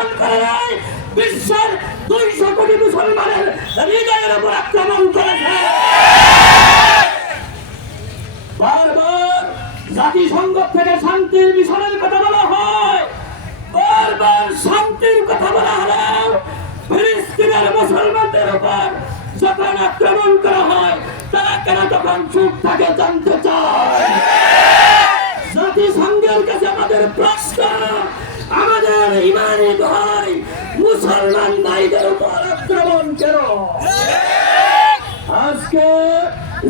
আক্রমণ করে নাই। বিশ্বের দুইশো কোটি মুসলমানের হৃদয়ের উপর আক্রমণ করেছে। বারবার জাতিসংঘ থেকে শান্তির মিশনের কথা বলা হয়। বারবার শান্তির কথা বলা হলেও ফিলিস্তিনের মুসলমানদের উপর যখন আক্রমণ করা হয়, তারা কেন তখন চুপ থাকে জানতে চায়? জাতিসংঘের কাছে আমাদের প্রশ্ন আমাদের ইমানে ভাই। মুসলমান ভাইদের উপর আক্রমণ কেন আজকে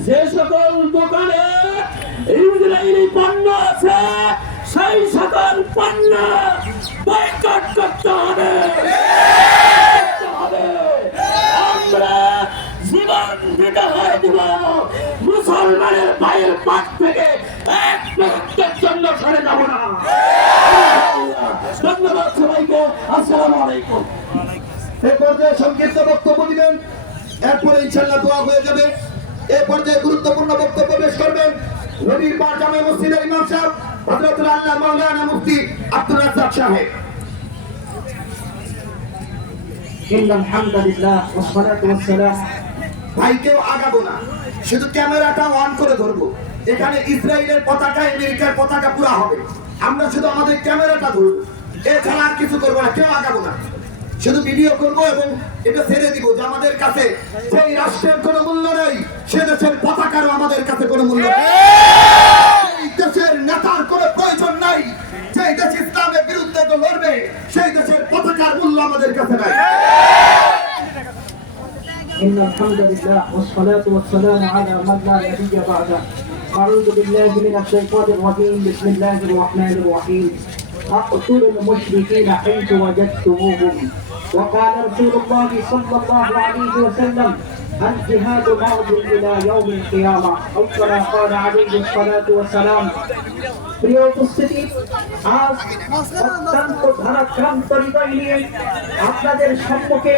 যে সকল দোকানে ইসরায়েলি পণ্য আছে, সেই সকল পণ্য বয়কট করতে হবে করতে হবে। আমরা জীবন দিতে হয় দিব মুসলমানের ভাইয়ের পাশ থেকে এক মুহূর্তের জন্য সরে যাব না ধন্যবাদ সবাইকে আসসালামু এ পর্যায়ে সংক্ষিপ্ত বক্তব্য দিবেন। এরপরে ইনশাল্লাহ দোয়া হয়ে যাবে। এ পর্যায়ে গুরুত্বপূর্ণ বক্তব্য পেশ করবেন। নবীর জামে ইমাম সাহেব হযরতুল আল্লাহ মাওলানা মুফতি আব্দুর রাজ্জাক সাহেব। ভাই কেউ আগাবো না। শুধু ক্যামেরাটা অন করে ধরবো। এখানে ইসরায়েলের পতাকা আমেরিকার পতাকা পুরা হবে। আমরা শুধু আমাদের ক্যামেরাটা ধরবো। এছাড়া আর কিছু করবো না কেউ আগাবো না শুধু ভিডিও করবো এবং এটা ছেড়ে দিব যে আমাদের কাছে সেই রাষ্ট্রের কোনো মূল্য নেই সে দেশের পতাকারও আমাদের কাছে কোনো মূল্য নেই সেই দেশের নেতার কোনো প্রয়োজন নাই সেই দেশ ইসলামের বিরুদ্ধে তো লড়বে সেই দেশের পতাকার মূল্য আমাদের কাছে নাই إن الحمد لله والصلاة والسلام على من لا نبي بعده أعوذ بالله من الشيطان الرجيم بسم الله الرحمن الرحيم اقتلوا المشركين حيث وجدتموهم وقال رسول الله صلى الله عليه وسلم الجهاد ماض إلى يوم القيامة أو كما قال عليه الصلاة والسلام প্রিয় উপস্থিতি আজ অত্যন্ত ধারাক্রান্ত হৃদয় নিয়ে আপনাদের সম্মুখে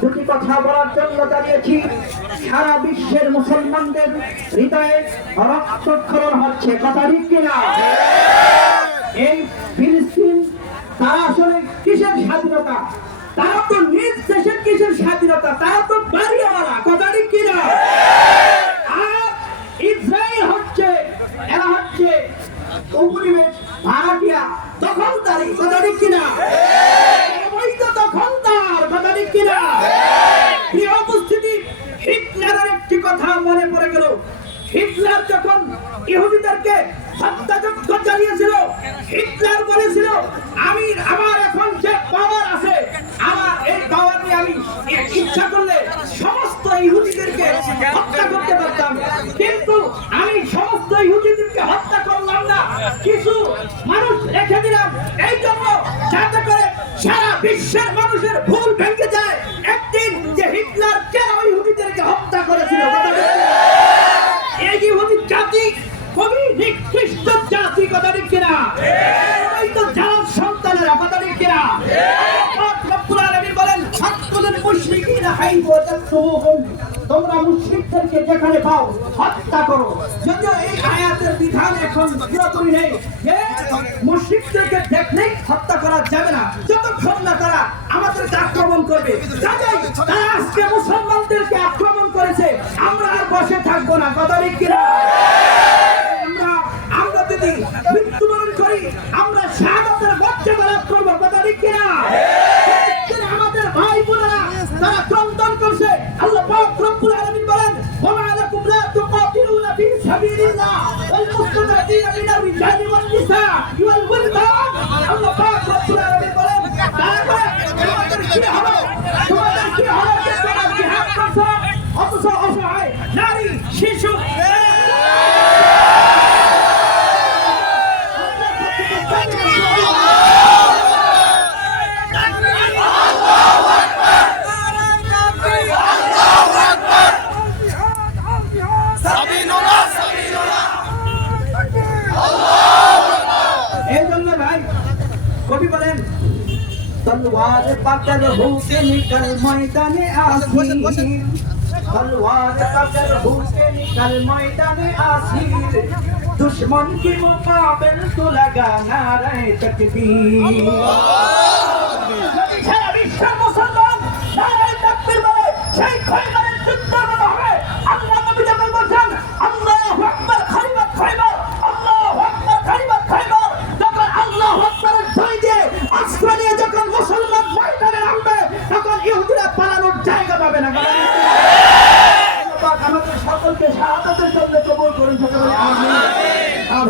দুটি কথা বলার জন্য দাঁড়িয়েছি সারা বিশ্বের মুসলমানদের হৃদয়ে রক্তক্ষরণ হচ্ছে কথা ঠিক কিনা এই ফিলিস্তিন তারা আসলে কিসের স্বাধীনতা? তারা তো নিজ দেশের কিসের স্বাধীনতা? তারা তো বাড়িওয়ালা, কথা ঠিক কিনা আর ইসরায়েল হচ্ছে, এরা হচ্ছে উপনিবেশ ভাড়াটিয়া দখলদারি কথা মনে পড়ে গেল। হিটলার যখন ইহুদিদেরকে হত্যাযজ্ঞ চালিয়েছিল হিটলার বলেছিল আমি আমার এখন যে পাওয়ার আছে আমার এই পাওয়ার নিয়ে আমি ইচ্ছা করলে সমস্ত ইহুদিদেরকে হত্যা করতে পারতাম কিন্তু আমি সমস্ত ইহুদিদেরকে হত্যা করলাম না। কিছু মানুষ রেখে দিলাম। এই জন্য যাতে করে সারা বিশ্বের মানুষের ভুল ভেঙে যায়। একদিন যে হিটলার কেন ইহুদিদেরকে হত্যা করেছিল এই ইহুদি জাতি, খুবই নিকৃষ্ট জাতি, কথা ঠিক কিনা? এই তো জালাল সন্তানেরা, কথা ঠিক কিনা? রব্বুল আলামিন বলেন, হাত্তুল মুশরিকিনা হাইবু তাকতুহুম মুশরিকদেরকে যেখানে পাও, হত্যা করো। যদিও এই আয়াতের বিধান এখন পুরোপুরি নেই। যে মুসলিমদেরকে দেখলেই হত্যা করা যাবে না। যতক্ষণ না তারা আমাদেরকে আক্রমণ করবে। তারা আজকে মুসলমানদেরকে আক্রমণ করেছে। আমরা আর বসে থাকব না। কথা আমরা আমরা যদি মৃত্যুবরণ করি আমরা শাহাদাতের বাচ্চা লাভ করব কথা ঠিক কিনা কিন্তু আমাদের ভাই বোনেরা তারা ক্রন্দন করছে। আল্লাহ পাক রব্বুল আলামিন বলেন, ওমা আলাইকুম লা তুকাতিলুনা ফি সাবিলিল্লাহ ওয়াল মুস্তাদিনা মিনার রিজালি ওয়ান নিসা ওয়াল ওয়ালদান আল্লাহ পাক রব্বুল আলামিন বলেন তারপরে তোমাদের কি হবে? তোমাদের কি হলো কবি বলেন তলোয়ার পাকার ভূতে নিকল ময়দানে আসি। তলোয়ার পাকার ভূতে নিকল ময়দানে আসি। दुश्मन के मुकाबल तो लगा नारे तकबीर নারায় তকবীর বলে সেই খয়রা সকলকে শাহাদাতের জন্য কবুল করুন সকলে।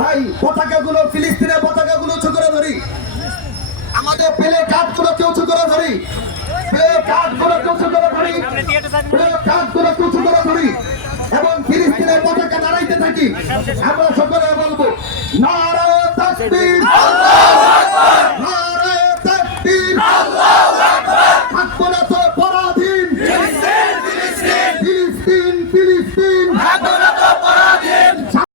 ভাই পতাকাগুলো ফিলিস্তিনের পতাকাগুলো উঁচু করে ধরি। আমাদের প্লে কাঠগুলো কেউ উঁচু করে ধরি? প্লে কাঠগুলো উঁচু করে ধরি? প্লে কাঠগুলো উঁচু করে ধরি? এবং ফিলিস্তিনের পতাকা দাঁড়াইতে থাকি। আমরা সকলে বলব নারায়